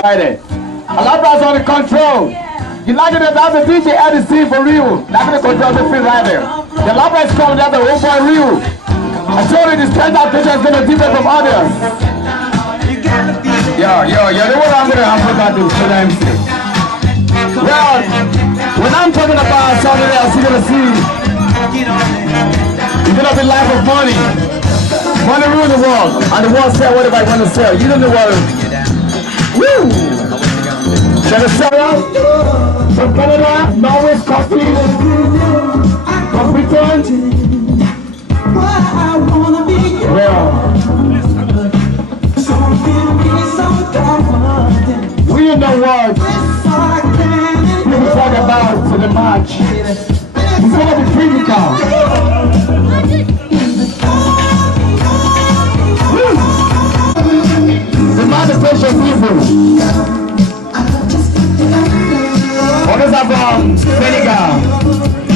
Friday. A lot of us on the control. You like it about the DJ at the scene for real. Not gonna control the field right there. The lava is coming down the whole boy real. I told you this standout picture is gonna differ from others. Yo, the one I'm gonna do for the MC. Well, when I'm talking about something else, you're gonna see it's gonna be life of money. Money rule the world, and the world sell whatever I want to sell. You don't know what. Woo! Shall I sell out? From Canada, Norway, Scotland, from Britain. Well, we know what people talk about to the match. It's gonna be critical. The manifestation people. Others are from Senegal.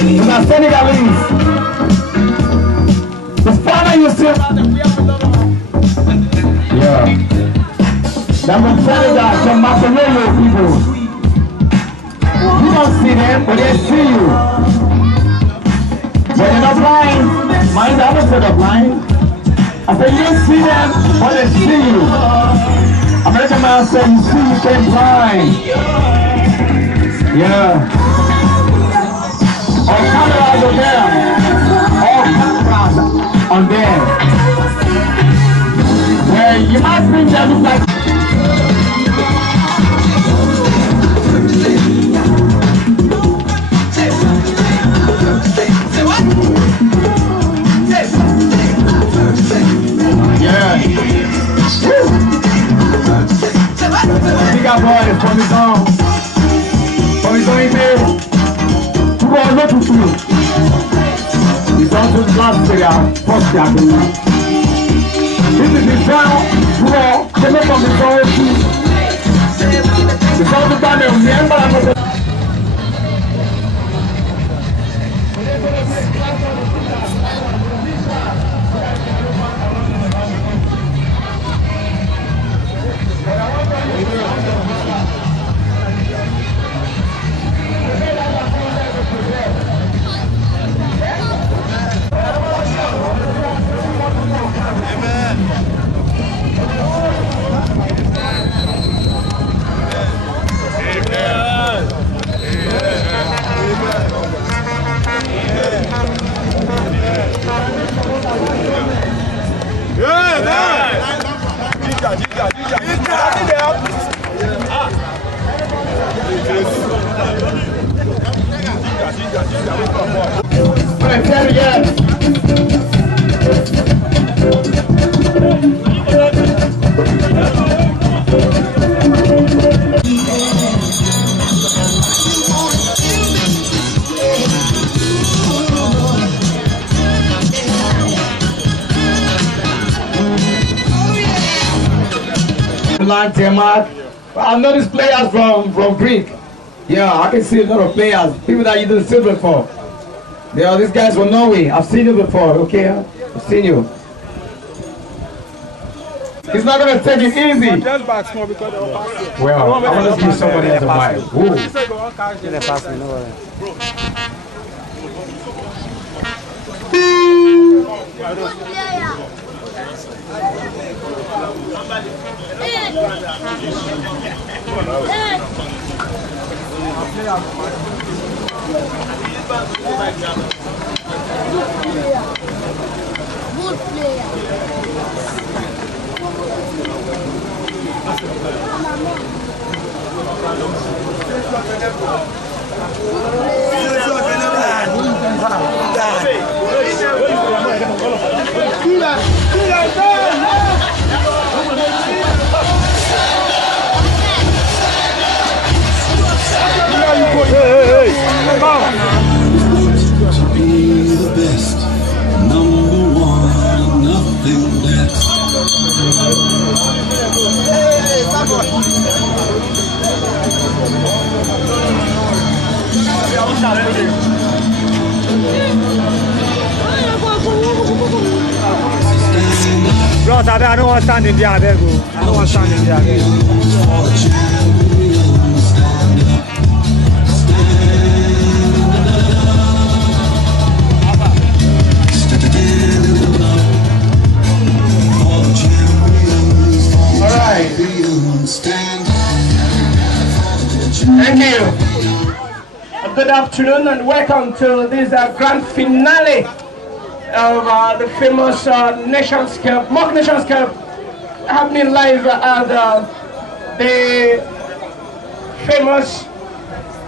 These are Senegalese. The father you see around them, we have another one. Yeah. They're from Senegal, from Macaroon people. You don't see them, but they see you. But you're not blind. Mind the other side of blind. I said you see them, but they see you. American man said you see you can't blind. Yeah. All cameras on them. All cameras on them. Well, you might think that looks like. Yeah. Big up boys from his own. From his own email. To go on looking to you. He's on to his last figure. First jacket. This is his channel. To go. Come up from his own team. It's all the time. Remember I'm going to. I know these players from Greek. Yeah, I can see a lot of players, people that you didn't see before. Yeah, these guys from Norway. I've seen you before, okay? I've seen you. He's not gonna take it easy. Well, I want to give somebody else a mic. Good player. To be the best, number one, nothing less. Bro, I don't want to stand in the I don't want to stand in the Thank you. Good afternoon and welcome to this grand finale of the famous Nations Cup, Mock Nations Cup, happening live at the famous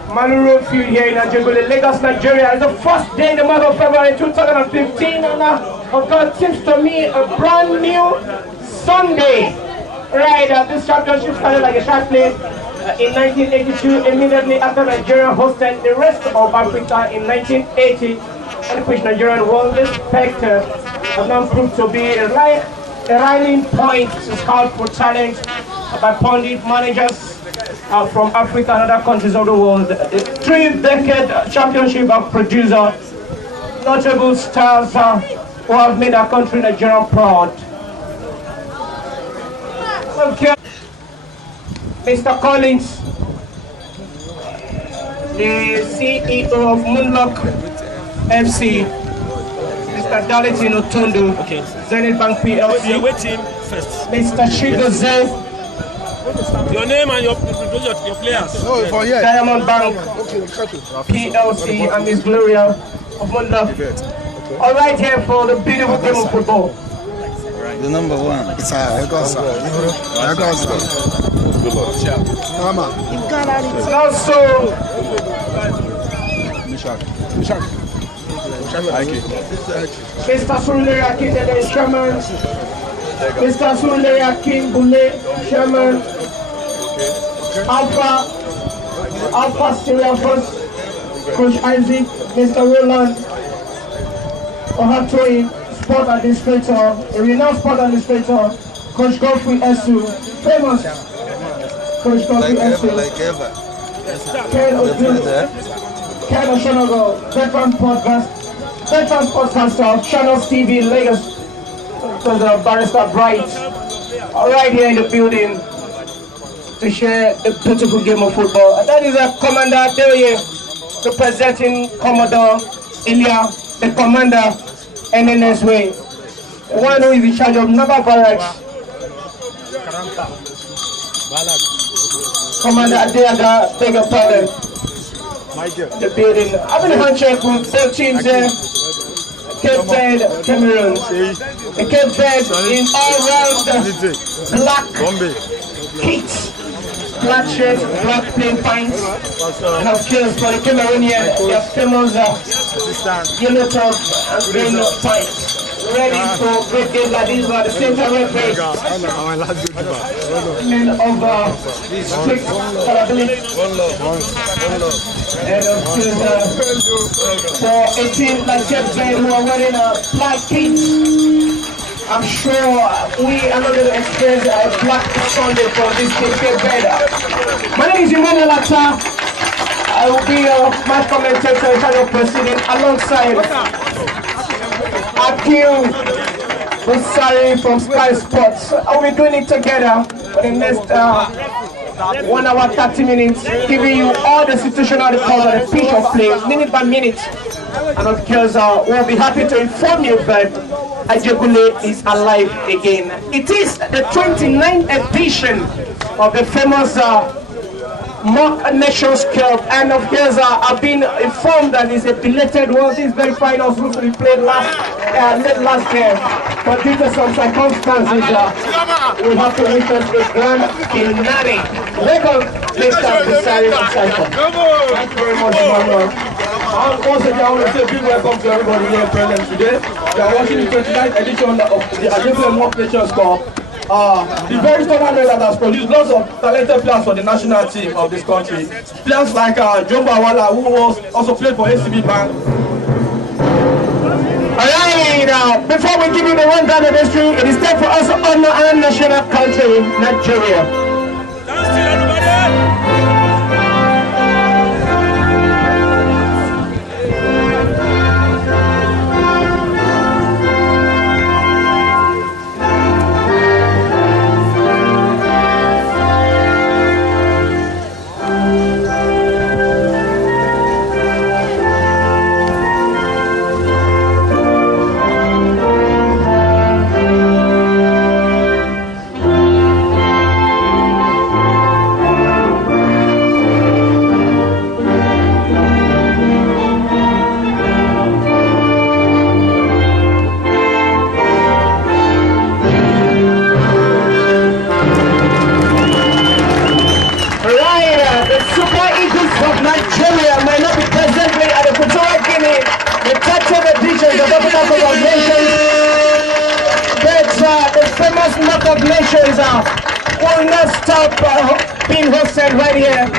Maluro Field here in Ajegunle, Lagos, Nigeria. It's the first day in the month of February 2015, and of course, seems to me a brand new Sunday. Right, this championship started like a short play in 1982, immediately after Nigeria hosted the rest of Africa in 1980, in which Nigeria won. This spectre has now proved to be a rallying point to scout for talent by pundit managers from Africa and other countries of the world. The three-decade championship have produced notable stars who have made our country, Nigeria, proud. Okay. Mr. Collins, the CEO of Moonlock FC, Mr. Darlington Otundu, Zenith Bank PLC, Mr. Chigoze, your name and your players. Oh, for here. Diamond Bank PLC, and Miss Gloria of Moonlock. All right here for the beautiful game of football. The number one. It's And also, Mr. Surulere Akindele, Chairman, Mr. Surulere Akinbule, Chairman, Alpha Syria First, Coach Isaac, Mr. Roland Ohatoi, Sport Administrator, a renowned sport administrator, Coach Godfrey Esu, famous Coach Godfrey Esu, Ken Oshonago, veteran sportscaster of Channels TV in Lagos, because of Barrister Bright, all right here in the building to share the beautiful game of football. And that is Commander Adeoye, representing Commodore Ilya, the commander, NNSW, the one who is in charge of Naba Barracks. Commander Adeaga, beg your pardon. The building. Having a handshake with both teams there. Cape Verde, Cameroon. The Cape Verde in all round black kits. Black shirts, black plain pants, and of course for the Cameroonian, their famous yellow top and green pants. Ready for great games like these at the same time referee. Men of strict fallibility. And of course for 18 like Cape Verde who are wearing black kits. I'm sure we are not going to experience a black Sunday for this Cape Verde. My name is Emmanuel Atta. I will be my commentator in charge of proceeding alongside Akil Busari from Sky Sports. I'll be doing it together for the next 1 hour 30 minutes, giving you all the situational reports on the pitch of play, minute by minute. And of course, we'll be happy to inform you that Ajegunle is alive again. It is the 29th edition of the famous Mock Nations Cup, and of course, I've been informed that it's a belated one. These very finals supposed to be played late last year, but due to some circumstances, we have to witness a grand finale. Welcome, Mr. Busari. Thank you very much, Emmanuel. Once again, I want to say a big welcome to everybody here present today. We are watching the 29th edition of the Ajegunle Mock Nations Cup. The very tournament that has produced lots of talented players for the national team of this country. Players like Jumbo Awala, who was also played for ACB Bank. Alright, before we give you the rundown of history, it is time for us to honor our national country, Nigeria. The Super Eagles of Nigeria may not be present at the Equatorial Guinea, the 30th edition of the African Cup of Nations, but the famous Cup of Nations will not stop being hosted right here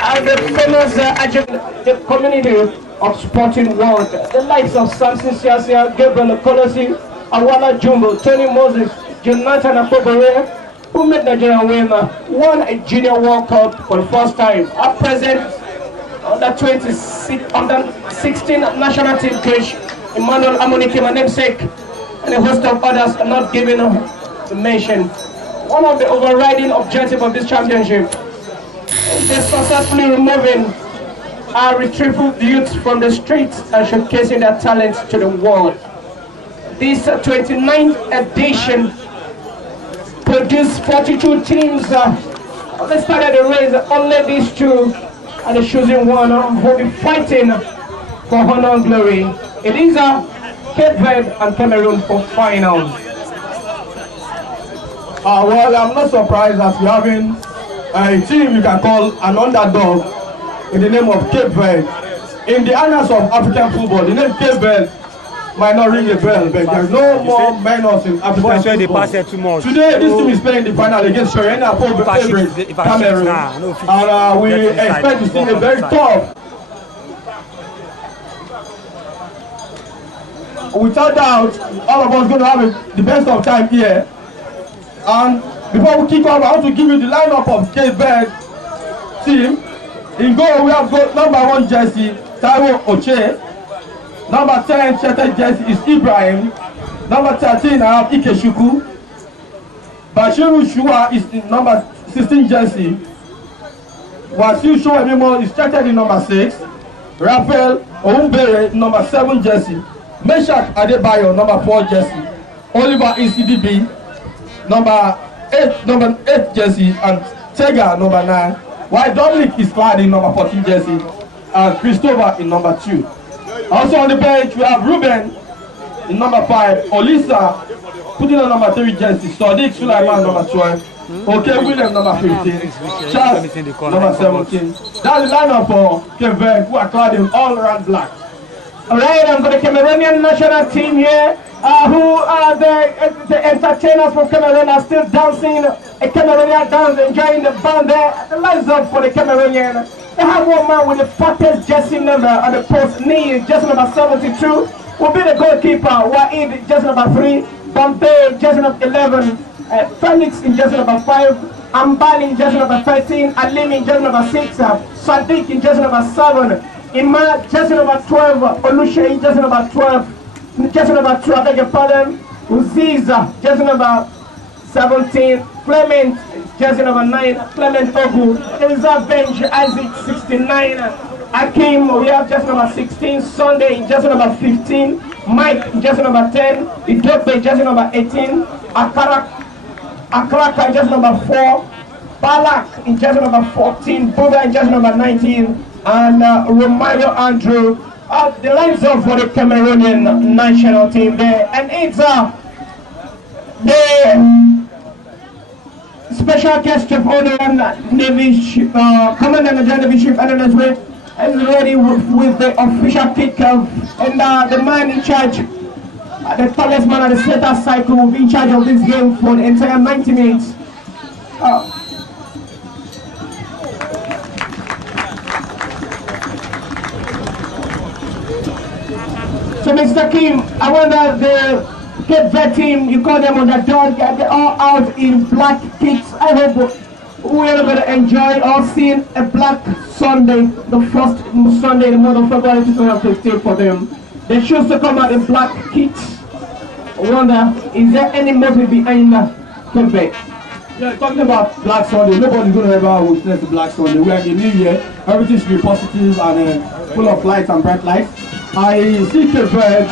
at the famous Ajegunle, the community of sporting world. The likes of Samson Siasia, Gabriel Okolosi, Awala Jumbo, Tony Moses, Jonathan Akobore, who made Nigeria win, won a Junior World Cup for the first time. At present, under 16 national team coach Emmanuel Amonike, my namesake, and a host of others are not given to mention. One of the overriding objectives of this championship is successfully removing our retrieved youth from the streets and showcasing their talents to the world. This 29th edition produced 42 teams. They started the race, only these two are the chosen one who will be fighting for honor and glory. It is Cape Verde and Cameroon for final. Well, I'm not surprised that we're having a team you can call an underdog in the name of Cape Verde. In the annals of African football, the name Cape Verde might not ring a bell, but there's no more minors in African football. Today, this team is playing the final against Sherena favorite Cameroon, and we expect to see a very tough. Without doubt, all of us going to have the best of time here. And before we kick off, I want to give you the lineup of Cape Verde team. In goal, we have got number 1 jersey, Taiwo Oche. Number 10 shirted jersey is Ibrahim. Number 13, I have Ikechukwu. Bashiru Shua is in number 16 jersey. Wasiu Shoemimo is shirted in number 6. Raphael Oumbere, number 7 jersey. Meshak Adebayo, number 4 jersey. Oliver ECDB, number 8 jersey, and Tega, number 9. While Dominic is clad in number 14 jersey, and Christopher in number 2. Also on the bench, we have Ruben in number 5, Olisa putting on number 3 jersey, Sadiq Sulaiman number 12, Okay William number 15, Charles number 17. That's the lineup for Cape Verde, who are clad in all around black. Alright, I'm for the Cameroonian national team here, who are the entertainers from Cameroon are still dancing a Cameroonian dance, enjoying the band there. The lights up for the Cameroonian. They have one man with the fattest jersey number on the post knee, jersey number 72, will be the goalkeeper. Waid, jersey number 3, Bombay, jersey number 11, Felix in jersey number 5, Ambali in jersey number 13, Alim in jersey number 6, Sadiq in jersey number 7, Ima, jersey number 12, Olushe in jersey number 12, jersey number 2, I beg your pardon, Uziza, jersey number 17, Clement, jersey number 9, Clement Ogu, the reserve bench, Isaac, 69, Akim, we have jersey number 16, Sunday in jersey number 15, Mike in jersey number 10, Idope jersey number 18, Akraka in jersey number 4, Balak in jersey number 14, Buddha in jersey number 19, and Romario Andrew. The lines up for the Cameroonian national team there, and it's the special guest of honor, Navy Commander of the Navy Ship is ready with the official kickoff, and the man in charge, the tallest man at the center cycle, will be in charge of this game for the entire 90 minutes. So Mr. Kim, I wonder the Cape Verde team, you call them underdog, they're all out in black kits. I hope we're going to enjoy all seeing a black Sunday, the first Sunday in the month of February 2015 for them. They choose to come out in black kits. I wonder, is there any motive behind Cape Verde? Yeah, talking about Black Sunday, nobody's going to ever witness the Black Sunday. We are in the new year, everything should be positive and full of lights and bright lights. I see Cape Verde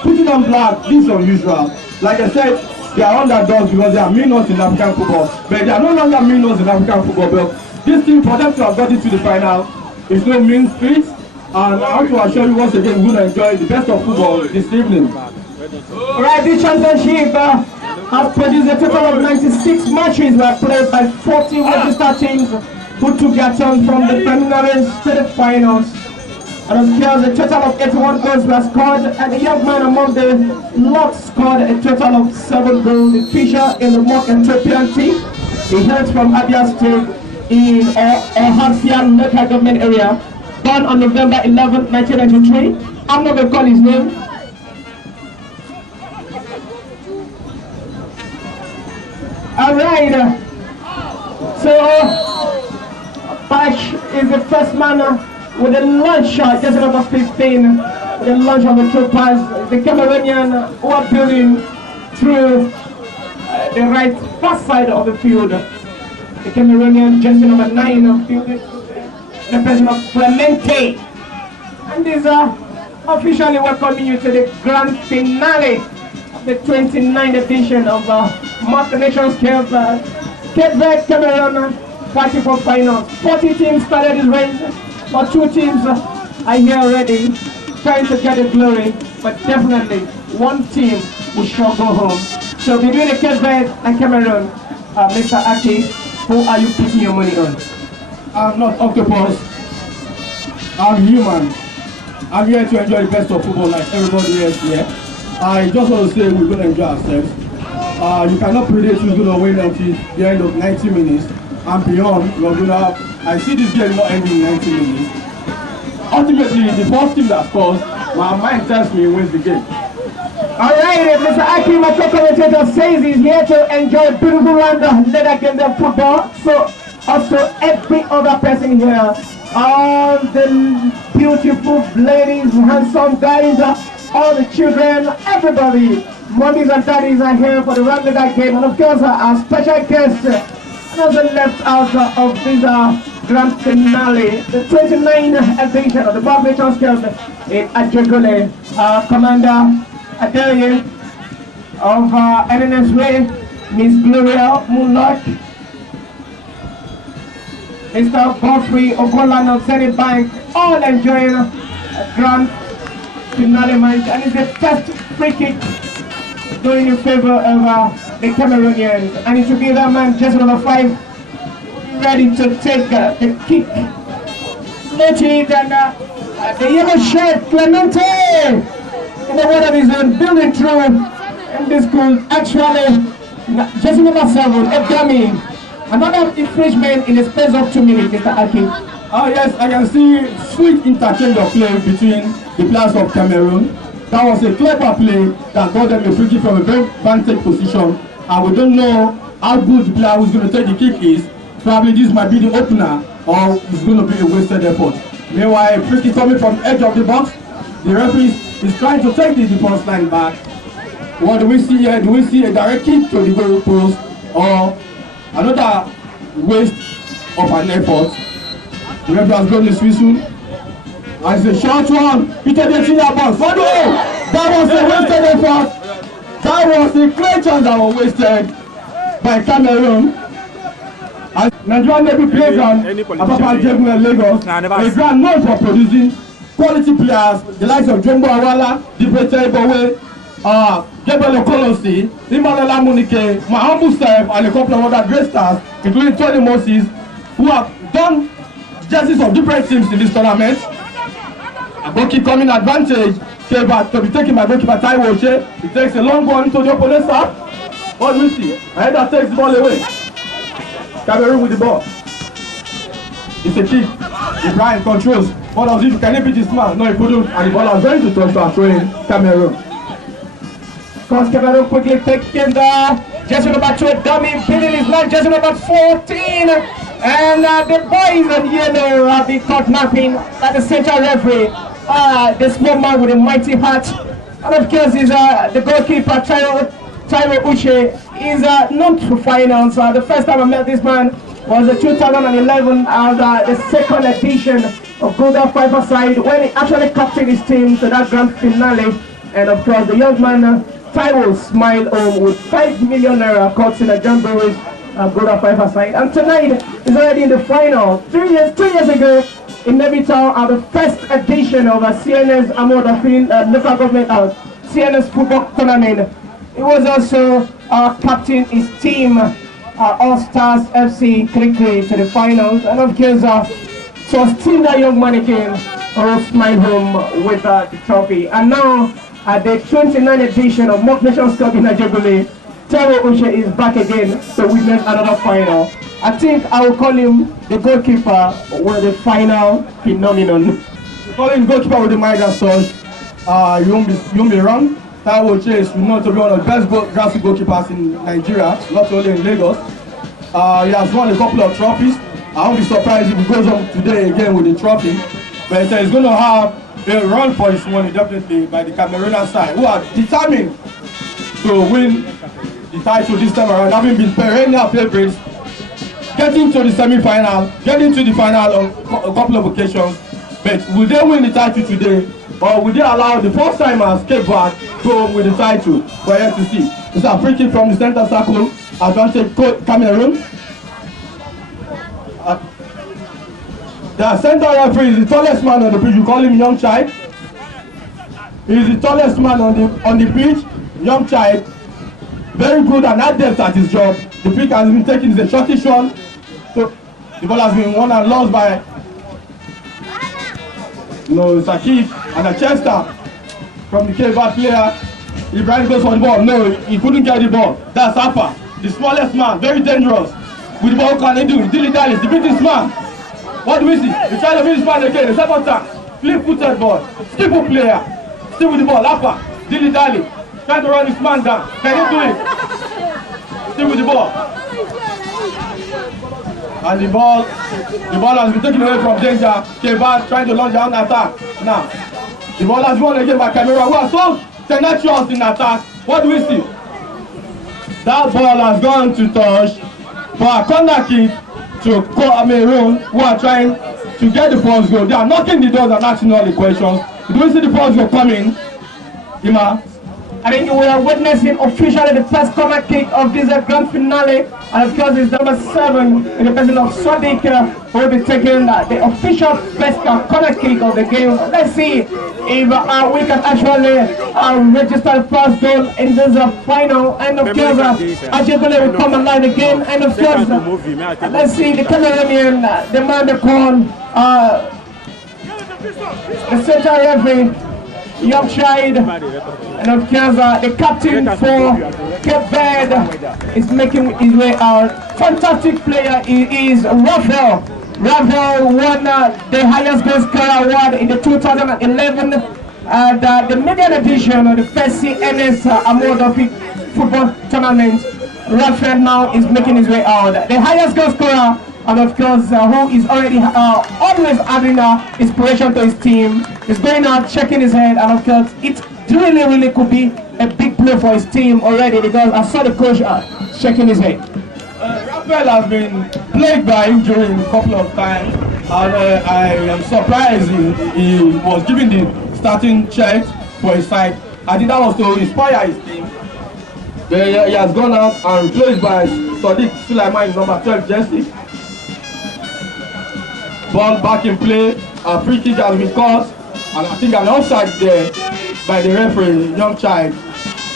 putting on black, this is unusual. Like I said, they are underdogs because they are minnows in African football. But they are no longer minnows in African football. But this team, for them to have got into the final, is no mean feat. And I want to assure you once again, we're going to enjoy the best of football this evening. Alright, this championship has produced a total of 96 matches were played by 40 registered teams. who took their turn from the preliminaries to the finals. And of course, a total of 81 goals were scored, and the young man among the lot scored a total of 7 goals. The fisher in the mock Ethiopian team. He hails from Abia State in Ohafian local government area. Born on November 11, 1993. I'm not going to call his name. Alright. So, Bash is the first man with a launch shot, just number 15, with a launch of the true pass. The Cameroonian who are building through the right far side of the field. The Cameroonian jersey number 9 of building the person of Clemente. And these are officially welcoming you to the grand finale of the 29th edition of Mock Nations Cup. Cape Verde, Cameroon, fighting for finals. 40 teams started this race. But 2 teams are here already trying to get the glory, but definitely one team will sure go home. So between the Cape Verde and Cameroon, Mr. Aki, who are you putting your money on? I'm not octopus. I'm human. I'm here to enjoy the best of football like everybody else here. I just want to say we're going to enjoy ourselves. You cannot predict who's going to win until the end of 90 minutes and beyond. We're going to have, I see this game not ending in 90 minutes. Ultimately, the first team that scores, my mind tells me wins the game. Alright, Mr. Aki, my co-commentator, says he's here to enjoy beautiful round of leather game of football. So also every other person here, all the beautiful ladies, handsome guys, all the children, everybody, mommies and daddies are here for the round of that game. And of course, our special guest, another left out of this grand finale, the 29th edition of the Mock Nations Cup in Ajegunle. Commander Adelie of NNSW, Miss Gloria Moonlock, Mr. Godfrey Ogolan of Zenith Bank, all enjoying a grand finale match, and it's the first free kick going in favor of the Cameroonians, and it will be that man, just number 5, ready to take the kick. Noted, and the yellow shirt, Clemente, in the word of his own, building through, and this could actually, just number 7, a dummy. Another infringement in the space of 2 minutes, Mr. Aki. Oh yes, I can see sweet interchange of play between the players of Cameroon. That was a clever play that got them a free kick from a very vantage position, and we don't know how good the player who's going to take the kick is. Probably this might be the opener, or it's going to be a wasted effort. Meanwhile, free kick coming from the edge of the box. The referee is trying to take the defense line back. What do we see here? Do we see a direct kick to the goal post, or another waste of an effort? The referee has got this whistle. And it's a short one. Peter the senior box. Oh no! That was a wasted effort. That was a great chance that was wasted by Cameroon. And Nigerian Navy playground, Ajegunle, Lagos, a ground known for producing quality players, the likes of Jumbo Awala, Dipete Ibowe, Gabriel Okolosi, Imanola Munike, my humble self, and a couple of other great stars, including Tony Moses, who have done jerseys of different teams in this tournament. A goalkeeper coming advantage, to be taken by goalkeeper Taiwo Oche. He takes a long ball into the opponent's half. What do we see? A header takes the ball away. Cameroon with the ball. It's a kick. Ibrahim controls. What does he? Can he beat this man? No, he couldn't. And the ball was going to touch to throw in Cameroon. Coach Cameroon quickly taking the jersey number 2, dummy, beating his man, jersey number 14. And the boys in yellow have been caught napping by the central referee. The small man with a mighty heart. And of course, is the goalkeeper, Taiwo Uche. Is known for finance. The first time I met this man was 2011 as the second edition of Golden Fiver side, when he actually captured his team to that grand finale. And of course, the young man, Taiwo, smiled home with 5 million naira caught in a jamboree Golden Fiver side. And tonight is already in the final. 2 years ago, in Nevitown, at the first edition of a CNS Amodafin local government CNS football tournament. He was also captain his team All-Stars FC Cricket to the finals, and of course, it was still that young mannequin who smiled home with the trophy. And now, at the 29th edition of Mock Nations Cup in Ajegunle, Tero Ushe is back again to witness another final. I think I will call him the goalkeeper with the final phenomenon. You call him goalkeeper with the Midas touch. You won't be wrong. Taiwo Uche is known to be one of the best grassroots goalkeepers in Nigeria, not only in Lagos. He has won a couple of trophies. I won't be surprised if he goes on today again with the trophy. But he's going to have a run for his money, definitely, by the Cameroonian side, who are determined to win the title this time around, having been perennial favorites, getting to the semi-final, getting to the final on a couple of occasions. But will they win the title today? Or will they allow the first timers Cape Verde to go home with the title? We're here to see. It's a free kick from the center circle. Advantage Cameroon. The center referee is the tallest man on the pitch. You call him Young Child. He's the tallest man on the pitch. Young Child. Very good and adept at his job. The pick has been taken. It's a shortish one. So the ball has been won and lost by it's a kick and a chester from the Cape Verde player. Ibrahim goes for the ball. No, he couldn't get the ball. That's Alpha, the smallest man, very dangerous. With the ball, what can he do? Dilly-dally, the biggest man. What do we see? He's trying to beat this man again. The second time, flip-footed ball. Skipper player. Still with the ball. Alpha, dilly-dally. Trying to run this man down. Can he do it? Still with the ball. And the ball has been taken away from danger. Cape Verde trying to launch down attack. Now, the ball has won again by Cameroon, who are so tenacious in attack. What do we see? That ball has gone to touch for a corner kick to Cameroon, who are trying to get the first goal. They are knocking the doors and asking all the questions. Do we see the first goal coming? Ima? I think we are witnessing officially the first corner kick of this grand finale, and of course it's number 7 in the person of Sadiq, who will be taking the official first corner kick of the game. Let's see if we can actually register the first goal in this final, and of course Ajegunle will come alive again, and of course let's see the Cameroonian, the man they call the center referee, Young Child, and of course the captain for Cape Verde is making his way out. Fantastic player he is Raphael. Raphael won the highest goal scorer award in the 2011 the median edition of the first CNS Amodofi football tournament. Raphael now is making his way out. The highest goal scorer, and of course who is already always having inspiration to his team, is going out checking his head, and of course it really could be a big play for his team already, because I saw the coach checking his head. Raphael has been plagued by injury a couple of times, and I am surprised he was given the starting check for his side. I think that was to inspire his team. He has gone out and replaced by Sadiq Sulaiman in number 12 jersey. Ball back in play, a free kick has been caught, and I think an offside there by the referee, Young Child.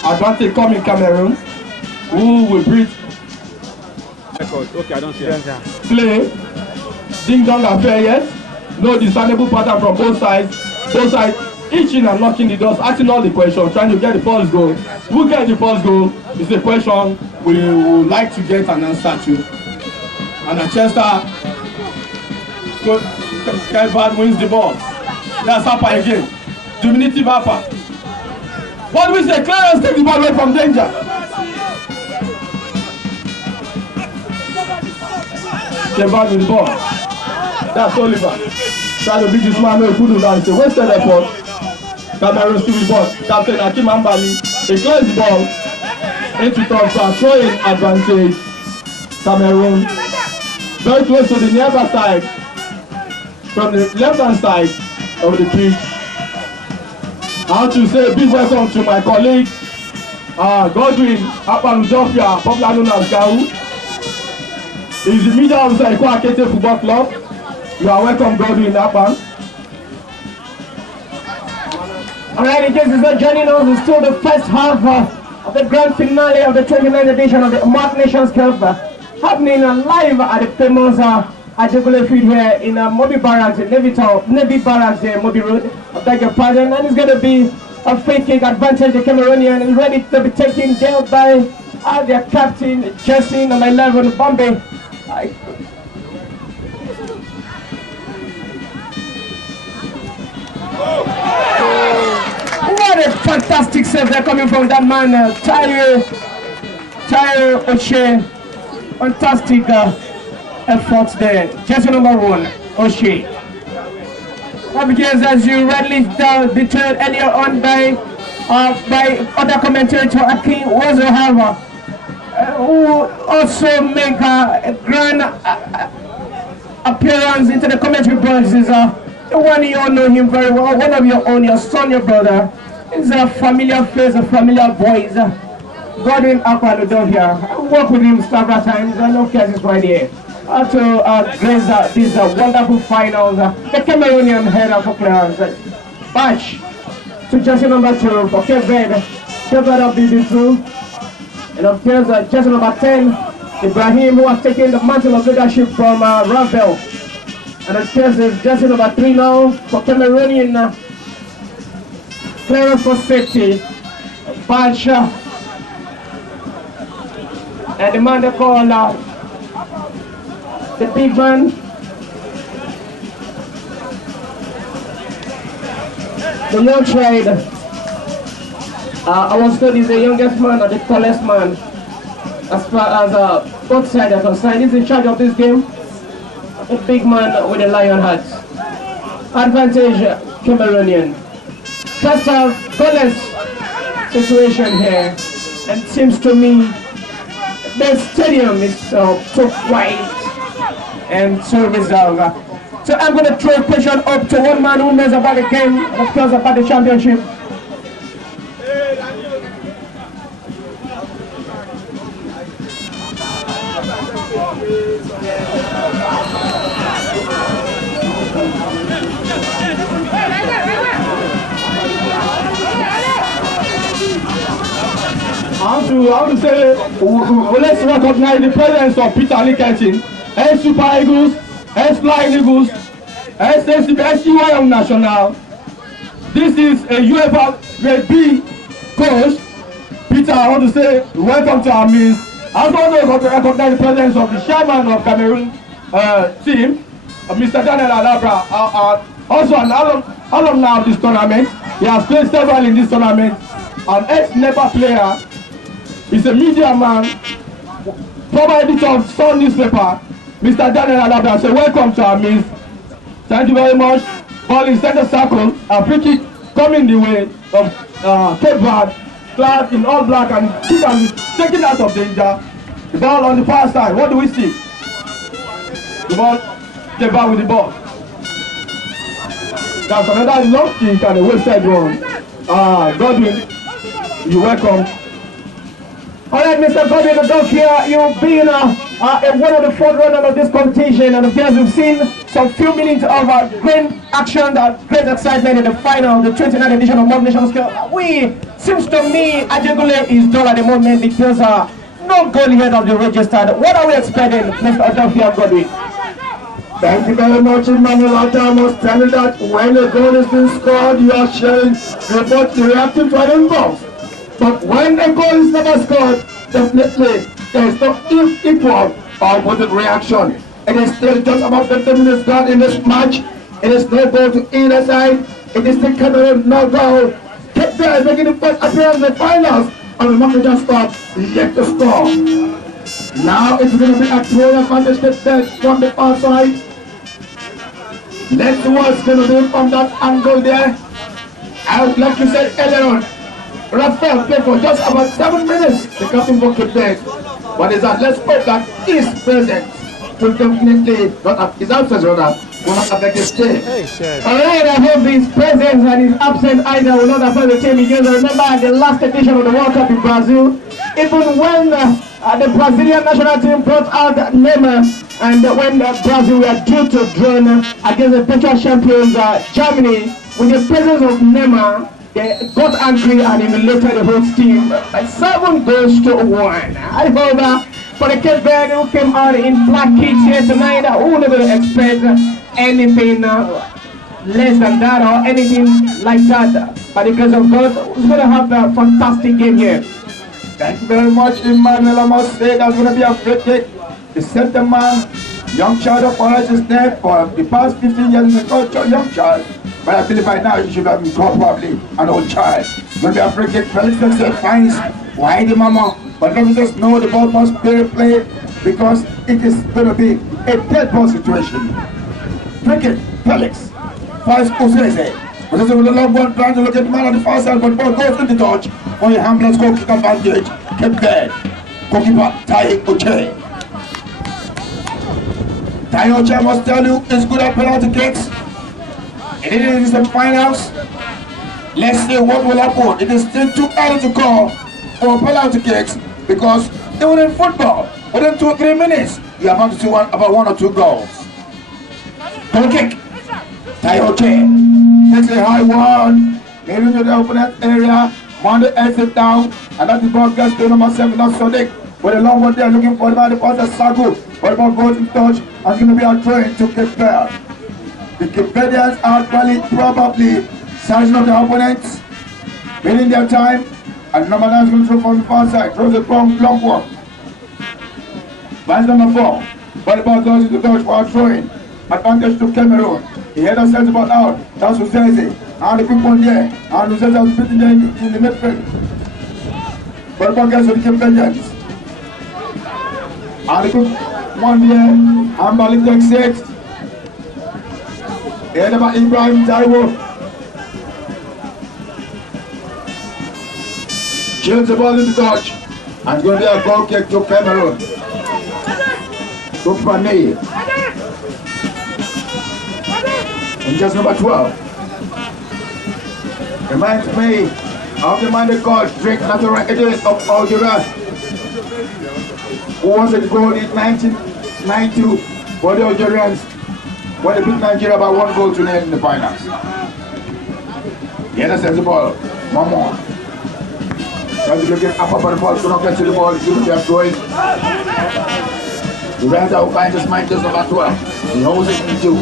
Advantage coming Cameroon, who will breathe. Okay, I don't see it. Play, ding dong affair yet. No discernible pattern from both sides. Both sides itching and knocking the doors, asking all the questions, trying to get the first goal. Who gets the first goal is a question we would like to get an answer to. And Manchester Cape Verde wins the ball. That's Appa again. Diminutive Appa. What do we say? Clarence take the ball away from danger. Cape Verde with the ball. That's Oliver. Try to beat this man, no, he couldn't. It's a wasted effort. Cameroon still with the ball. Captain Akim Ambali. He clears the ball into touch for a throwing advantage. Cameroon. Very close to the nearby side. From the left-hand side of the pitch. I want to say a big welcome to my colleague, Godwin Apanuzofia, popular known as Gau. He's the media officer at Ikwa Akete Football Club. You are welcome, Godwin Apan. Alright, in case it's not joining us, it's still the first half of the grand finale of the 29th edition of the Mock Nations Cup. happening live at the famous Ajegunle field here in Mobi Barracks, Navy Barracks there, Mobi Road. I beg your pardon. And it's going to be a free kick advantage. The Cameroonian is ready to be taken down by their captain, Jesse, number 11, Bombay. What a fantastic save there coming from that man, Tyre O'Shea. Fantastic effort there. Jesse number 1, O'Shea. Because as you rightly declared earlier on by other commentator Akin Wazohava, who also make a grand appearance into the commentary boxes. The one you all know him very well, one of your own, your son, your brother. He's a familiar face, a familiar voice. Godwin Akwaludo here. I worked with him several times, and of course he's right here. To grace these wonderful finals, the Cameroonian header for clearance. Batch to jersey number 2 for Cape Verde of the through. And of course, jersey number 10, Ibrahim, who has taken the mantle of leadership from Ravel. And of course, there's jersey number 3 now for Cameroonian clearance for safety. Batch and the man they call the big man, the young child. I was told he's the youngest man or the tallest man as far as both sides are concerned. He's in charge of this game. A big man with a lion hat. Advantage Cameroonian. First half, goalless situation here, and it seems to me the stadium is so quiet and so reserved. So I'm going to throw a question up to one man who knows about the game and of course about the championship. I want to say, let's recognize the presence of Peter Liketting, Super Eagles, Flying Eagles, SCY National. This is a UEFA Grade B coach. Peter, I want to say, welcome to our midst. I also want to recognize the presence of the chairman of Cameroon team, Mr. Daniel Alabra, also an alumni of this tournament. He has played several in this tournament. An ex-NEPA player. He's a media man, former editor of Sun newspaper, Mr. Daniel Alabra. So welcome to our midst. Thank you very much. Ball in center circle, a free kick coming the way of Cape Verde, clad in all black and taken out of danger. The ball on the far side. What do we see? The ball, Cape Verde with the ball. That's another long kick and a wasted one. Godwin, you're welcome. Alright, Mr. Godwin, the dog here, you've been one of the forerunners of this competition, and of course we've seen some few minutes of great action, great excitement in the final, the 29th edition of Mob Nations Cup. Seems to me, Ajegunle is dull at the moment because no goal here has been registered. What are we expecting, Mr. Adolphia Godwin? Thank you very much, Emmanuel. I must tell you that when a goal is being scored, you are sharing reports reacting to an impulse. But when a goal is never scored, definitely there is no equal or opposite reaction. It is still just about 50 minutes gone in this match. It is no goal to either side. It is still Cameroon, no goal. Cape Verde is making the first appearance in the finals, and the market just stopped yet to score. Now it's going to be a throw advantage Cape Verde from the far side. Let's see what's going to be from that angle there. Like you said earlier on, Rafael played for just about 7 minutes, the captain for Cape Verde. What is that? Let's hope that his presence will definitely, not his absence rather, will not affect his team. Alright, I hope his presence and his absence either will not affect the team, because I remember at the last edition of the World Cup in Brazil, even when the Brazilian national team brought out Neymar, and when Brazil were due to draw against the future champions Germany, with the presence of Neymar, they got angry and humiliated the host team by 7 goals to 1. I hope for the Cape Verde who came out in black kits here tonight. Who never expect anything less than that or anything like that. By the grace of God, we're going to have a fantastic game here. Thank you very much, Emmanuel. I must say that's going to be a free kick. The center man, young child of honors is there for the past 15 years in the culture, young child. But I believe by now you should have been called probably an old child. It's going to be a free kick. Felix finds why the mama. But let me just know the ball must be played because it is going to be a dead ball situation. Free kick, Felix. First Usese. Usese with a long one trying to look at the man on the far side, but ball goes in the touch. For your handless goal kick advantage. Kept there. Goalkeeper Tai Oche. Tai Oche, I must tell you, is good at penalty kicks. It is the finals. Let's see what will happen. It is still too early to call for penalty kicks because even in football, within 2 or 3 minutes, you are about to see about 1 or 2 goals. Goal kick. Tai Oche takes a high one, maybe to the opponent area. Monday exit down, and that is ball gets to number 7, not Sonic. With a long one there looking for the man, the pass is Sagu. But the ball goes in touch, and it's going to be a train to Cape Verde. The Cape Verdeans are probably sizing up the opponents, winning their time, and number 9 is going to throw from the far side, throws a long one. Man's number 4, but the ball goes into touch for a throwing. Advantage to Cameroon. He had a sense about out. That's Usese. And the quick one there. And Usese was beating there in the midfield. But the ball gets to the Cape Verdeans. And the quick one there. And Malik takes it. They had about Ibrahim Taiwo. Chills the ball in the touch. And it's going to be a goal kick to Cameroon. Goalkeeper Ney. And just number 12. Reminds me of the man they called Drake Natural Agent of Algeria, who was the goal in 1992 for the Algerians when they beat Nigeria by 1 goal to 0 in the finals. The other sends the ball. One more. Trying to look at up on the ball, so not get to the ball, it's going to be a throwing. The Rams will find his mind just number 12. He holds it in 2.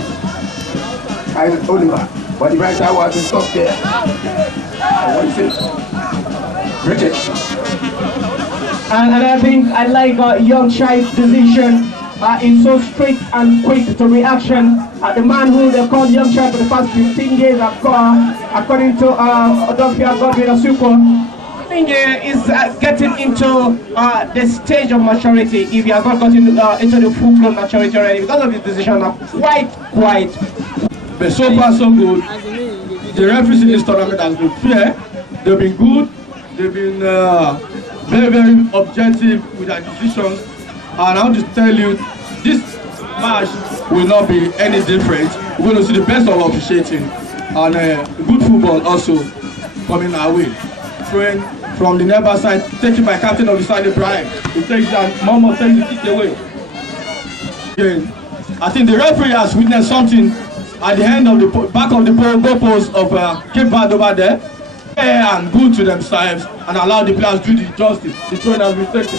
Isaac Oliver, but the right side wasn't stuck there. What is it? British. And I think I like young Shai's decision. It's so straight and quick to reaction. The man who they called young Shai for the past 15 years, according to Odofia Godwin Asuko, I think is getting into the stage of maturity. If you have not gotten into the full-blown maturity already, because of his decision, are quite. But so far so good. The referees in this tournament has been fair. They've been good. They've been very objective with their decisions. And I want to tell you, this match will not be any different. We're going to see the best of officiating and good football also coming our way. Throwing from the nearby side, taken by captain of the side, Brian. He takes that, Momo takes it away. Again, I think the referee has witnessed something at the end of the back of the goal post of Cape Verde over there. Fair and good to themselves and allow the players to do the justice. The throwing has been taken.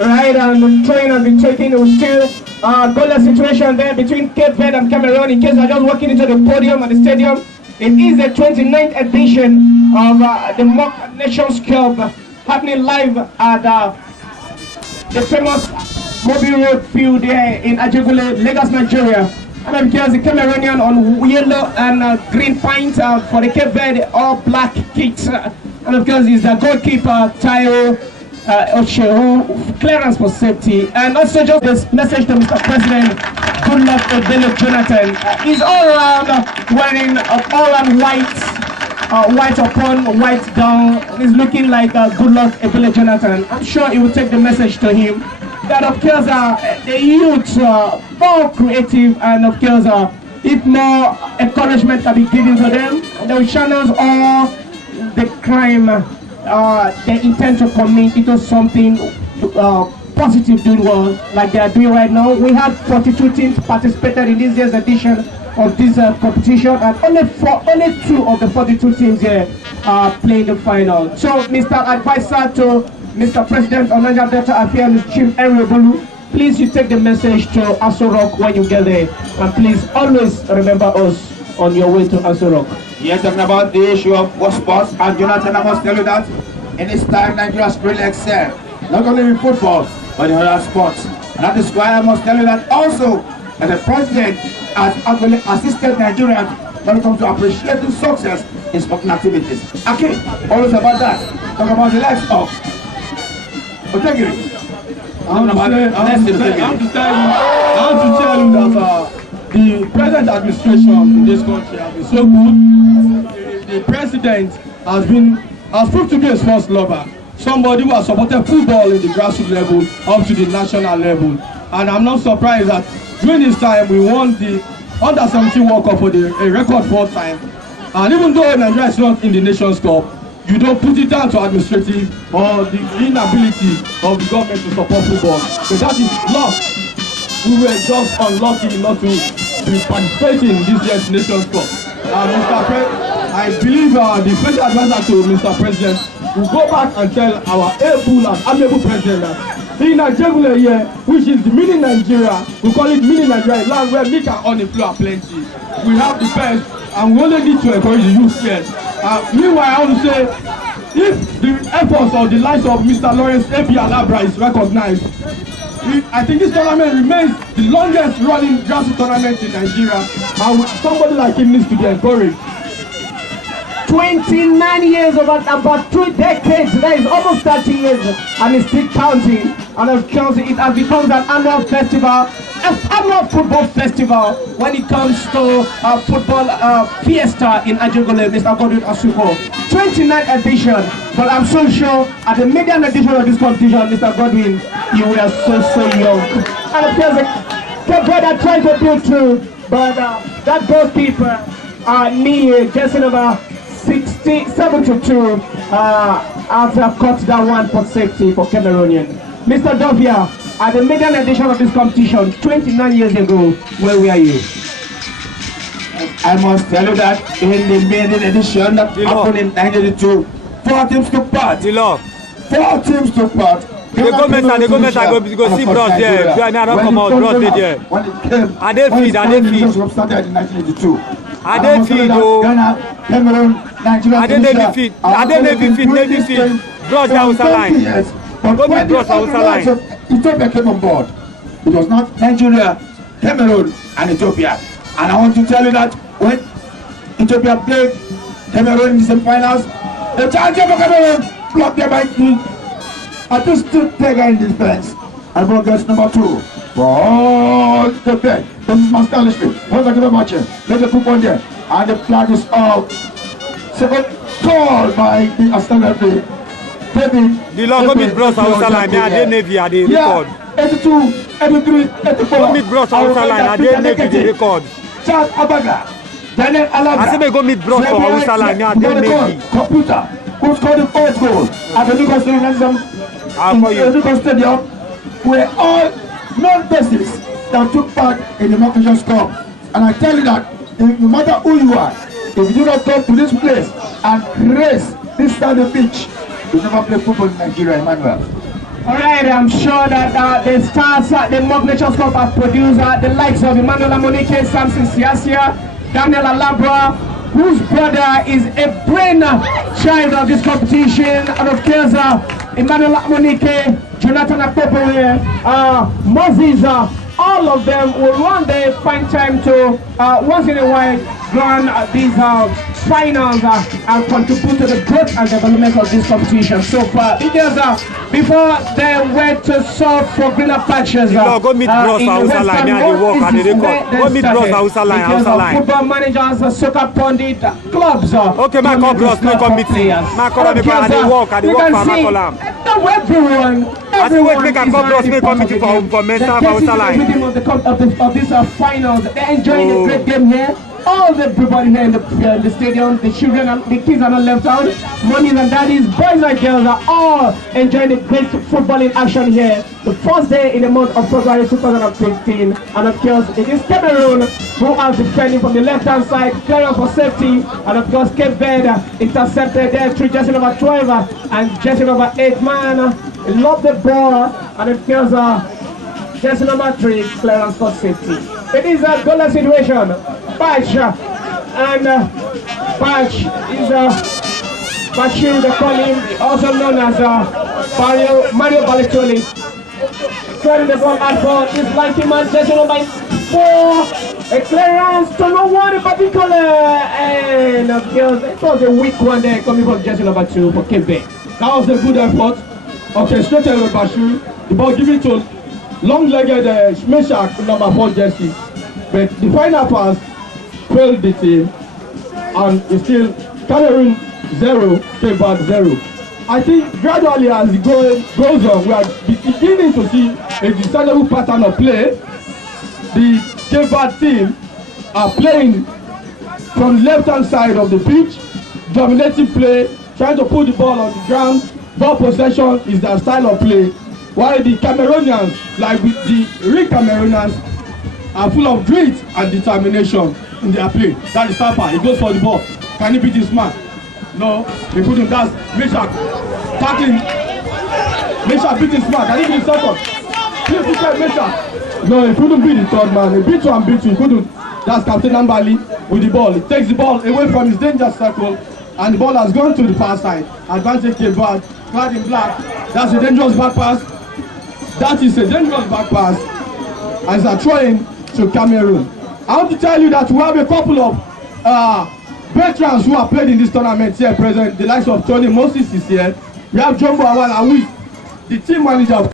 Right, and the throwing has been taken. It was still a goalless situation there between Cape Verde and Cameroon. In case you're just walking into the podium at the stadium, it is the 29th edition of the Mock Nations Cup happening live at the famous Mobile Road field there in Ajegunle, Lagos, Nigeria. And because the Cameroonian on yellow and green pint for the Cape Verde all black kits. And of course it's the goalkeeper Tai Oche, clearance for safety. And also just this message to Mr. President, good luck to Bello Jonathan. He's all around wearing all on white upon white down. He's looking like good luck Bello Jonathan. I'm sure he will take the message to him. That of course the youth more creative, and of course if more encouragement can be given to them, they will channel all the crime they intend to commit into something positive, doing well like they are doing right now. We had 42 teams participated in this year's edition of this competition, and only 2 of the 42 teams here are playing the final. So Mr. Advisor to Mr. President of Nigeria Delta Affairs, Chief Henry Bulu. Please, you take the message to Aso Rock when you get there, and please always remember us on your way to Aso Rock. Yes, talking about the issue of sports, and Jonathan, I must tell you that in this time, Nigeria has really excelled, not only in football, but in other sports. And that is why I must tell you that also, that the president has actually assisted Nigerians when it comes to appreciating success in sporting activities. Okay, always about that. Talk about the likes of Otegiri. I want to tell you that the present administration in this country has been so good. The president has proved to be a sports lover, somebody who has supported football in the grassroots level up to the national level. And I'm not surprised that during this time we won the Under-17 World Cup for a record 4 times. And even though Nigeria is not in the Nations Cup, you don't put it down to administrative or the inability of the government to support football. So that is luck. We were just unlucky not to be participating in this year's Nations Cup. I believe the special advisor to Mr. President will go back and tell our able and amiable president that in Ajegunle here, which is the mini Nigeria, we call it mini Nigeria, land where milk and honey flow are plenty. We have the best, and we only need to encourage the youth here. Meanwhile, I want to say, if the efforts of the likes of Mr. Lawrence A.B. Alabra is recognized, I think this tournament remains the longest running grassroots tournament in Nigeria, and somebody like him needs to be encouraged. 29 years, about 2 decades, that is almost 30 years, and it's still counting. And of course, it has become an annual festival, an annual football festival when it comes to football fiesta in Ajegunle, Mr. Godwin Asuko. 29th edition, but I'm so sure at the median edition of this competition, Mr. Godwin, you were so young. And of course, the brother tried to do too, but that goalkeeper, jersey number 72, has cut that one for safety for Cameroonian. Mr. Dovia, at the median edition of this competition, 29 years ago, where were you? I must tell you that in the maiden edition that happened in 1982, 4 teams took part. 4 teams took part. The government go see bros there. You don't come out bros there. When it came, I did feed. started in 1982. I did feed. Ghana, Cameroon, Nigeria, I did feed. Bros Hausa line. But when the organizers of Ethiopia came on board, it was not Nigeria, Cameroon, and Ethiopia. And I want to tell you that when Ethiopia played Cameroon in the semi-finals, the champion of Cameroon blocked their by knee. I just stood there in defense. I brought guest number 2 for all the bed. This is my establishment. What's the game matching? There's a coupon there. And the flag is up. Second call by the assistant. The law go meet bros Hausa line. I did Navy. I did record. 82, 83, 84. Go meet bros Hausa line. I did Navy. The record. Chad Abaga, Daniel Alabra. I say me go meet bros for Hausa line. I did Navy. Computer, who scored the 4th goal at the Lucas Stadium, were all non-persons that took part in the Nations Cup. And I tell you that no matter who you are, if you do not come to this place and race this side of the beach, you never play football in Nigeria, Emmanuel. Alright, I'm sure that the stars, the Mock Nations Cup have produced the likes of Emmanuel Amonike, Samson Siasia, Daniel Alabra, whose brother is a brain child of this competition, and of course, Emmanuel Amonike, Jonathan Akpopowe, Moses, all of them will one day find time to, once in a while, run these finals and contribute to the growth and development of this competition so far. Because before they went to solve for greener patches, go meet bros Hausa line. Go meet bros Hausa line. Football managers, soccer pundit, clubs. Okay, my call bros, no come meet players. My call they walk for my column. I say wait, make a call bros, make come meet for mental Hausa line. Of these finals, they're enjoying a great game here. all the everybody here in the stadium. The children and the kids are not left out. Mummies and daddies, boys and girls are all enjoying the great footballing action here. The first day in the month of February 2015, and of course it is Cameroon who are defending from the left-hand side, clearance for safety, and of course Cape Verde intercepted there through jersey number 12 and jersey number 8 man. Love the ball, and of course jersey number 3, clearance for safety. It is a goalless situation. Patch and Patch is Bachu, they call him, also known as Mario Balotelli. Clearing the ball out for this lighting man, jersey number 4. A clearance to no one in particular, and of course it was a weak one there coming from jersey number 2 for Cape Verde. That was a good effort. Okay, straight away Bashu. The ball given to long-legged Meshach, number 4 jersey. But the final pass failed the team, and it's still Cameroon 0, Cape Verde 0. I think gradually as the game goes on, we are beginning to see a discernible pattern of play. The Cape Verde team are playing from the left-hand side of the pitch, dominating play, trying to put the ball on the ground. Ball possession is their style of play, while the Cameroonians, like the real Cameroonians, are full of grit and determination in their play. That is Tapa. He goes for the ball. Can he beat this man? No, he couldn't. That's Meshach tackling. Meshach beat this man. Can he beat the second? Please look at Meshach. No, he couldn't beat the third man. He beat 2 and beat 2. He couldn't. That's Captain Ambali with the ball. He takes the ball away from his danger circle, and the ball has gone to the far side. Advantage Cape Verde, clad in black. That's a dangerous back pass. That is a dangerous back pass. As a throwing to Cameroon. I want to tell you that we have a couple of veterans who have played in this tournament here present. The likes of Tony Moses is here. We have Jumbo Awala, who is the team manager of